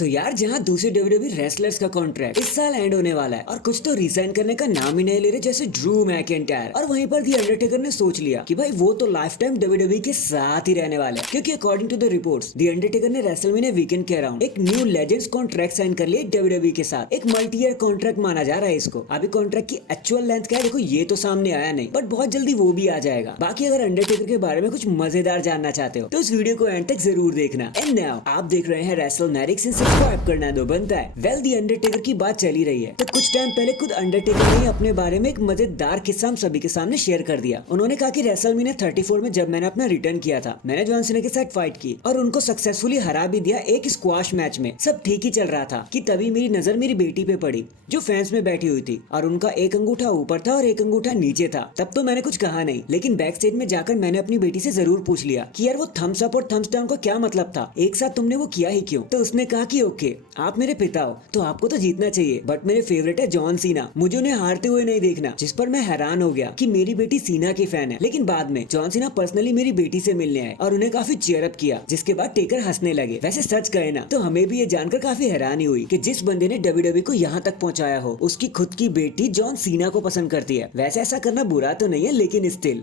सो यार जहाँ दूसरे WWE रेसलर्स का कॉन्ट्रैक्ट इस साल एंड होने वाला है और कुछ तो रिसाइन करने का नाम ही नहीं ले रहे, जैसे ड्रू मैकिंटायर। और वहीं पर दी अंडरटेकर ने सोच लिया कि भाई वो तो लाइफ टाइम WWE के साथ ही रहने वाले हैं, क्योंकि according to the reports the Undertaker ने रेसलमेनिया वीकेंड के अराउंड एक न्यू लेजेंड्स कॉन्ट्रैक्ट साइन कर लिया WWE के साथ। एक मल्टी ईयर कॉन्ट्रैक्ट माना जा रहा है इसको। अभी कॉन्ट्रैक्ट की एक्चुअल लेंथ क्या है देखो ये तो सामने आया नहीं, बट बहुत जल्दी वो भी आ जाएगा। बाकी अगर अंडरटेकर के बारे में कुछ मजेदार जानना चाहते हो तो इस वीडियो को एंड तक जरूर देखना। एंड नाउ आप देख रहे हैं रेसलमेनिक्स, सब्सक्राइब करना दो बनता है। वेल दी अंडरटेकर की बात चली रही है तो कुछ टाइम पहले खुद अंडरटेकर ने अपने बारे में एक मजेदार किस्सा हम सभी के सामने शेयर कर दिया। उन्होंने कहा कि रेसलमेनिया 34 में जब मैंने अपना रिटर्न किया था, मैंने जॉन सीना के साथ फाइट की और उनको सक्सेसफुली हरा भी दिया एक स्क्वाश मैच में। सब ठीक ही चल रहा था कि तभी मेरी नजर मेरी बेटी पे पड़ी जो फैंस में बैठी हुई थी और उनका एक अंगूठा ऊपर था और एक अंगूठा नीचे था। तब तो मैंने कुछ कहा नहीं, लेकिन बैक स्टेज में जाकर मैंने अपनी बेटी से जरूर पूछ लिया कि यार वो थम्स अप और थम्स डाउन का क्या मतलब था, एक साथ तुमने वो किया ही क्यों? तो उसने कहा कि ओके आप मेरे पिता हो तो आपको तो जीतना चाहिए, बट मेरे फेवरेट है जॉन सीना, मुझे उन्हें हारते हुए नहीं देखना। जिस पर मैं हैरान हो गया कि मेरी बेटी सीना की फैन है। लेकिन बाद में जॉन सीना पर्सनली मेरी बेटी से मिलने आए और उन्हें काफी चीयर अप किया, जिसके बाद टेकर हंसने लगे। वैसे सच कहे ना तो हमें भी ये जानकर काफी हैरानी हुई कि जिस बंदे ने WWE को यहाँ तक पहुँचाया हो उसकी खुद की बेटी जॉन सीना को पसंद करती है। वैसे ऐसा करना बुरा तो नहीं है, लेकिन स्टिल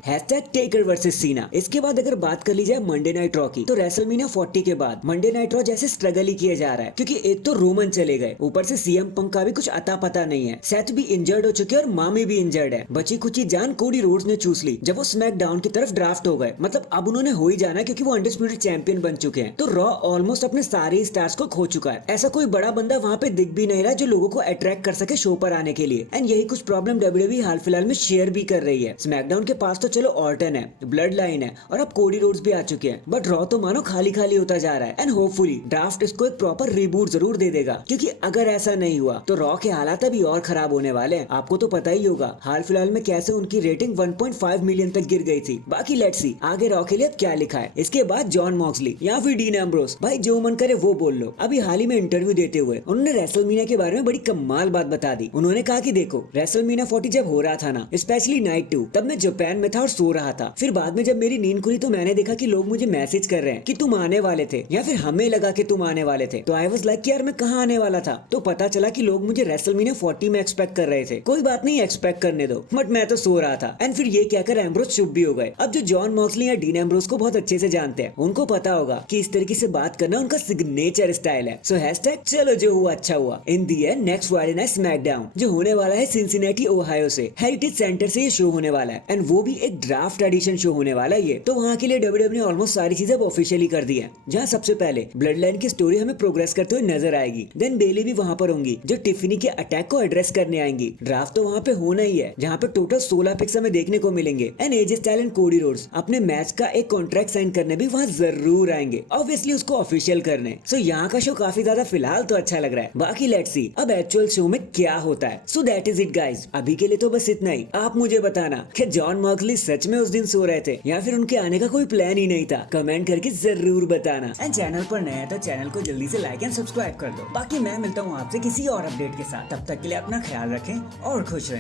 #टेकर वर्सेस सीना। इसके बाद अगर बात कर ली जाए मंडे नाइट रॉ की, तो रेसलमेनिया 40 के बाद मंडे नाइट रॉ जैसे स्ट्रगल ही किया जा रहा है, क्योंकि एक तो रोमन चले गए, ऊपर से सीएम पंक का भी कुछ अता पता नहीं है, सेथ भी इंजर्ड हो चुके और मामी भी इंजर्ड है। बची कुची जान कोडी रोड्स ने चूस ली जब वो स्मैकडाउन की तरफ ड्राफ्ट हो गए। मतलब अब उन्होंने हो ही जाना क्योंकि वो अनडिस्प्यूटेड चैंपियन बन चुके हैं। तो रॉ ऑलमोस्ट अपने सारे स्टार्स को खो चुका है। ऐसा कोई बड़ा बंदा वहाँ पे दिख भी नहीं रहा जो लोगों को अट्रैक्ट कर सके शो पर आने के लिए। एंड यही कुछ प्रॉब्लम WWE हाल फिलहाल में शेयर भी कर रही है। स्मैकडाउन के पास तो चलो ऑर्टन है, ब्लड लाइन है और अब कोडी रोड्स भी आ चुके हैं, बट रॉ तो मानो खाली खाली होता जा रहा है। एंड होपफुली ड्राफ्ट इसको एक प्रॉपर रिबूट जरूर दे देगा, क्योंकि अगर ऐसा नहीं हुआ तो रॉ के हालात अभी और खराब होने वाले हैं। आपको तो पता ही होगा हाल फिलहाल में कैसे उनकी रेटिंग 1.5 मिलियन तक गिर गई थी। बाकी लेट्स सी आगे रॉ के लिए अब क्या लिखा है। इसके बाद जॉन मॉक्सली या फिर डीन एम्ब्रोस, भाई जो मन करे वो बोल लो। अभी हाल ही में इंटरव्यू देते हुए उन्होंने रेसलमेनिया के बारे में बड़ी कमाल बात बता दी। उन्होंने कहा कि देखो रेसलमेनिया 40 जब हो रहा था ना, स्पेशली नाइट 2, तब मैं जापान में था और सो रहा था। फिर बाद में जब मेरी नींद खुली तो मैंने देखा कि लोग मुझे मैसेज कर रहे हैं कि तुम आने वाले थे, या फिर हमें लगा कि तुम आने वाले थे। तो आई वाज लाइक यार मैं कहाँ आने वाला था? तो पता चला कि लोग मुझे रेसलमेनिया 40 में एक्सपेक्ट कर रहे थे। कोई बात नहीं, एक्सपेक्ट करने दो, बट मैं तो सो रहा था। एंड फिर ये कहकर एम्ब्रोस चुप भी हो गए। अब जो जॉन मॉक्सली या डीन एम्ब्रोस को बहुत अच्छे से जानते हैं, उनको पता होगा कि इस तरीके से बात करना उनका सिग्नेचर स्टाइल है। सो हैशटैग चलो जो हुआ अच्छा हुआ। In the end next Friday night SmackDown जो होने वाला है सिंसिनेटी ओहायो से, हेरिटेज सेंटर से ये शो होने वाला है। एंड वो भी एक ड्राफ्ट एडिशन शो होने वाला है ये। तो वहाँ के लिए WWE ने ऑलमोस्ट सारी चीजें ऑफिशियली कर दी है, जहाँ सबसे पहले ब्लड लाइन की स्टोरी हमें प्रोग्रेस करते हुए नजर आएगी। देन बेली भी वहाँ पर होंगी जो टिफिनी के अटैक को एड्रेस करने आएंगी। ड्राफ्ट तो वहाँ पे होना ही है, जहाँ पे टोटल 16 पिक्स हमें देखने को मिलेंगे। And AJ style and Cody Rhodes अपने मैच का एक कॉन्ट्रैक्ट साइन करने भी वहाँ जरूर आएंगे, ऑब्वियसली उसको ऑफिशियल करने। सो यहाँ का शो काफी ज्यादा फिलहाल तो अच्छा लग रहा है। बाकी लेट्स सी अब एक्चुअल शो में क्या होता है। So that is it guys, अभी के लिए तो बस इतना ही। आप मुझे बताना कि जॉन मॉक्सली सच में उस दिन सो रहे थे या फिर उनके आने का कोई प्लान ही नहीं था। कमेंट करके जरूर बताना। एंड चैनल पर नया है तो चैनल को जल्दी से लाइक एंड सब्सक्राइब कर दो। बाकी मैं मिलता हूँ आपसे किसी और अपडेट के साथ। तब तक के लिए अपना ख्याल रखें और खुश रहें।